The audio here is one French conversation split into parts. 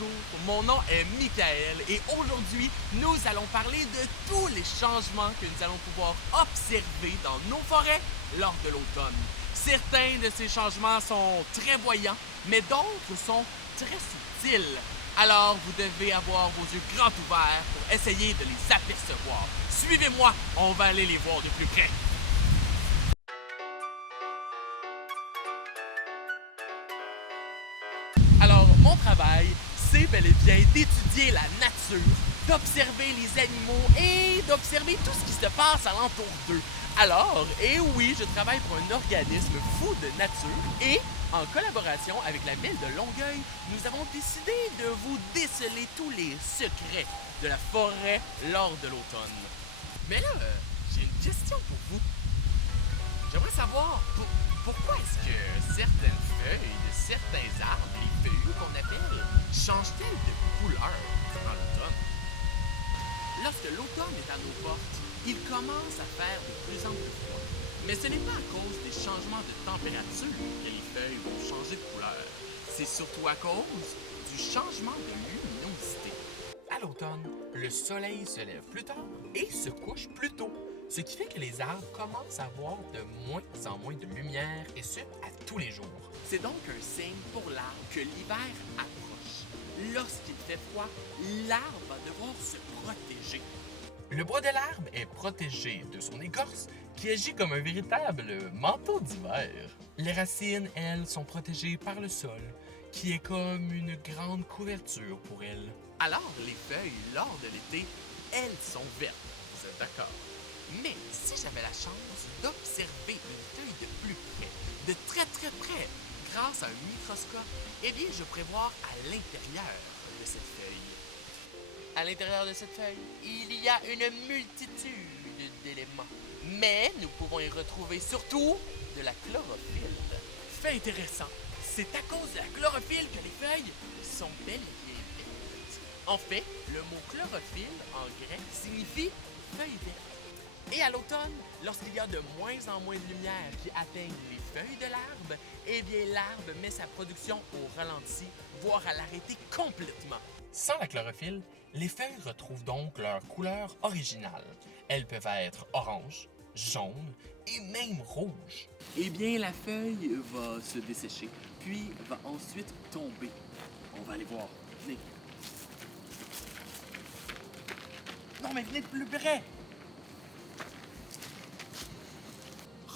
bonjour, mon nom est Michael et aujourd'hui, nous allons parler de tous les changements que nous allons pouvoir observer dans nos forêts lors de l'automne. Certains de ces changements sont très voyants, mais d'autres sont très subtils. Alors, vous devez avoir vos yeux grands ouverts pour essayer de les apercevoir. Suivez-moi, on va aller les voir de plus près. Alors, mon travail, c'est bel et bien d'étudier la nature, d'observer les animaux et d'observer tout ce qui se passe alentour d'eux. Alors, oui, je travaille pour un organisme fou de nature et, en collaboration avec la ville de Longueuil, nous avons décidé de vous déceler tous les secrets de la forêt lors de l'automne. Mais là, j'ai une question pour vous. J'aimerais savoir pourquoi est-ce que certaines feuilles de certains arbres, les feuillus qu'on appelle, changent-elles de couleur durant l'automne? Lorsque l'automne est à nos portes, il commence à faire de plus en plus froid. Mais ce n'est pas à cause des changements de température que les feuilles vont changer de couleur. C'est surtout à cause du changement de luminosité. À l'automne, le soleil se lève plus tard et se couche plus tôt. Ce qui fait que les arbres commencent à avoir de moins en moins de lumière, et ce, à tous les jours. C'est donc un signe pour l'arbre que l'hiver approche. Lorsqu'il fait froid, l'arbre va devoir se protéger. Le bois de l'arbre est protégé de son écorce qui agit comme un véritable manteau d'hiver. Les racines, elles, sont protégées par le sol, qui est comme une grande couverture pour elles. Alors, les feuilles, lors de l'été, elles sont vertes. Vous êtes d'accord? Mais si j'avais la chance d'observer une feuille de plus près, de très très près, grâce à un microscope, eh bien, je pourrais voir à l'intérieur de cette feuille. À l'intérieur de cette feuille, il y a une multitude d'éléments. Mais nous pouvons y retrouver surtout de la chlorophylle. Fait intéressant, c'est à cause de la chlorophylle que les feuilles sont bel et bien vertes. En fait, le mot chlorophylle en grec signifie feuille verte. Et à l'automne, lorsqu'il y a de moins en moins de lumière qui atteigne les feuilles de l'arbre, eh bien l'arbre met sa production au ralenti, voire à l'arrêter complètement. Sans la chlorophylle, les feuilles retrouvent donc leur couleur originale. Elles peuvent être orange, jaune et même rouge. Eh bien, la feuille va se dessécher, puis va ensuite tomber. On va aller voir. Venez. Non, mais venez de plus près!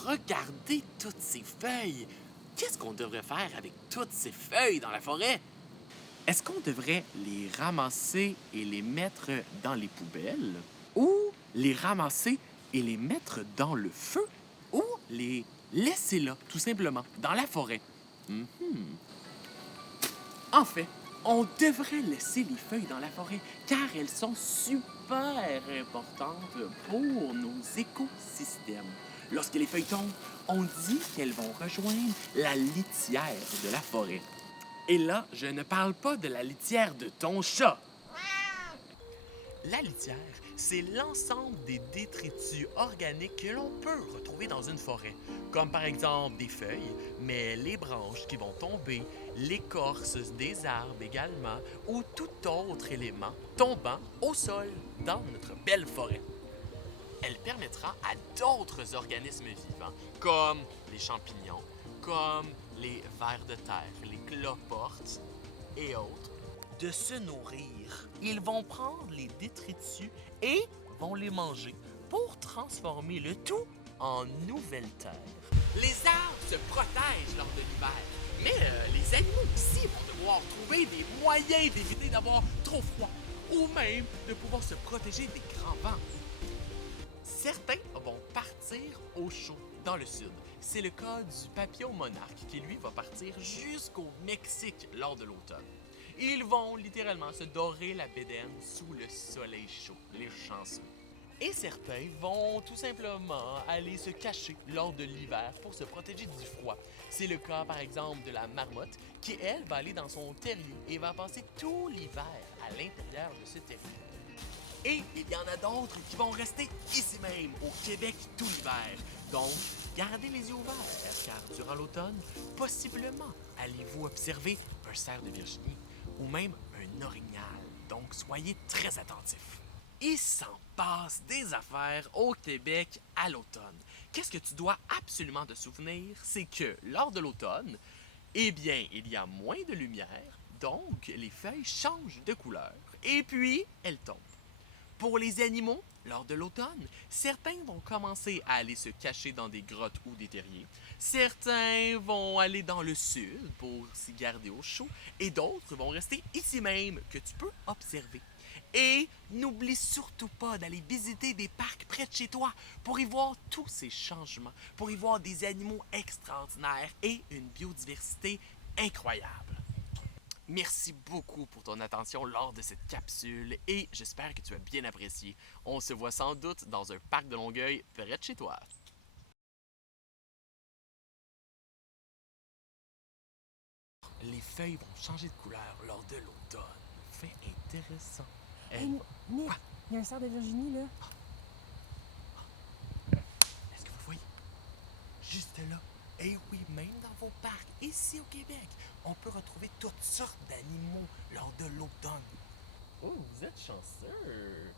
Regardez toutes ces feuilles! Qu'est-ce qu'on devrait faire avec toutes ces feuilles dans la forêt? Est-ce qu'on devrait les ramasser et les mettre dans les poubelles? Ou les ramasser et les mettre dans le feu? Ou les laisser là, tout simplement, dans la forêt? En fait, on devrait laisser les feuilles dans la forêt car elles sont super importantes pour nos écosystèmes. Lorsque les feuilles tombent, on dit qu'elles vont rejoindre la litière de la forêt. Et là, je ne parle pas de la litière de ton chat. La litière, c'est l'ensemble des détritus organiques que l'on peut retrouver dans une forêt, comme par exemple des feuilles, mais les branches qui vont tomber, l'écorce des arbres également, ou tout autre élément tombant au sol dans notre belle forêt. Elle permettra à d'autres organismes vivants, comme les champignons, comme les vers de terre, les cloportes et autres, de se nourrir. Ils vont prendre les détritus et vont les manger pour transformer le tout en nouvelle terre. Les arbres se protègent lors de l'hiver, mais les animaux aussi vont devoir trouver des moyens d'éviter d'avoir trop froid ou même de pouvoir se protéger des grands vents. Certains vont partir au chaud dans le sud. C'est le cas du papillon monarque qui, lui, va partir jusqu'au Mexique lors de l'automne. Ils vont littéralement se dorer la bédaine sous le soleil chaud, les chanceux. Et certains vont tout simplement aller se cacher lors de l'hiver pour se protéger du froid. C'est le cas par exemple de la marmotte qui, elle, va aller dans son terrier et va passer tout l'hiver à l'intérieur de ce terrier. Et il y en a d'autres qui vont rester ici même, au Québec, tout l'hiver. Donc, gardez les yeux ouverts, car durant l'automne, possiblement, allez-vous observer un cerf de Virginie ou même un orignal, donc soyez très attentifs. Il s'en passe des affaires au Québec à l'automne. Qu'est-ce que tu dois absolument te souvenir? C'est que lors de l'automne, eh bien, il y a moins de lumière, donc les feuilles changent de couleur et puis elles tombent. Pour les animaux, lors de l'automne, certains vont commencer à aller se cacher dans des grottes ou des terriers. Certains vont aller dans le sud pour s'y garder au chaud et d'autres vont rester ici même que tu peux observer. Et n'oublie surtout pas d'aller visiter des parcs près de chez toi pour y voir tous ces changements, pour y voir des animaux extraordinaires et une biodiversité incroyable. Merci beaucoup pour ton attention lors de cette capsule et j'espère que tu as bien apprécié. On se voit sans doute dans un parc de Longueuil près de chez toi. Les feuilles vont changer de couleur lors de l'automne. Fait intéressant. Hey, Nick, Quoi? il y a un cerf de Virginie, là. Est-ce que vous voyez? Juste là. Et oui, même dans vos parcs, ici au Québec, on peut retrouver toutes sortes d'animaux lors de l'automne. Oh, vous êtes chanceux!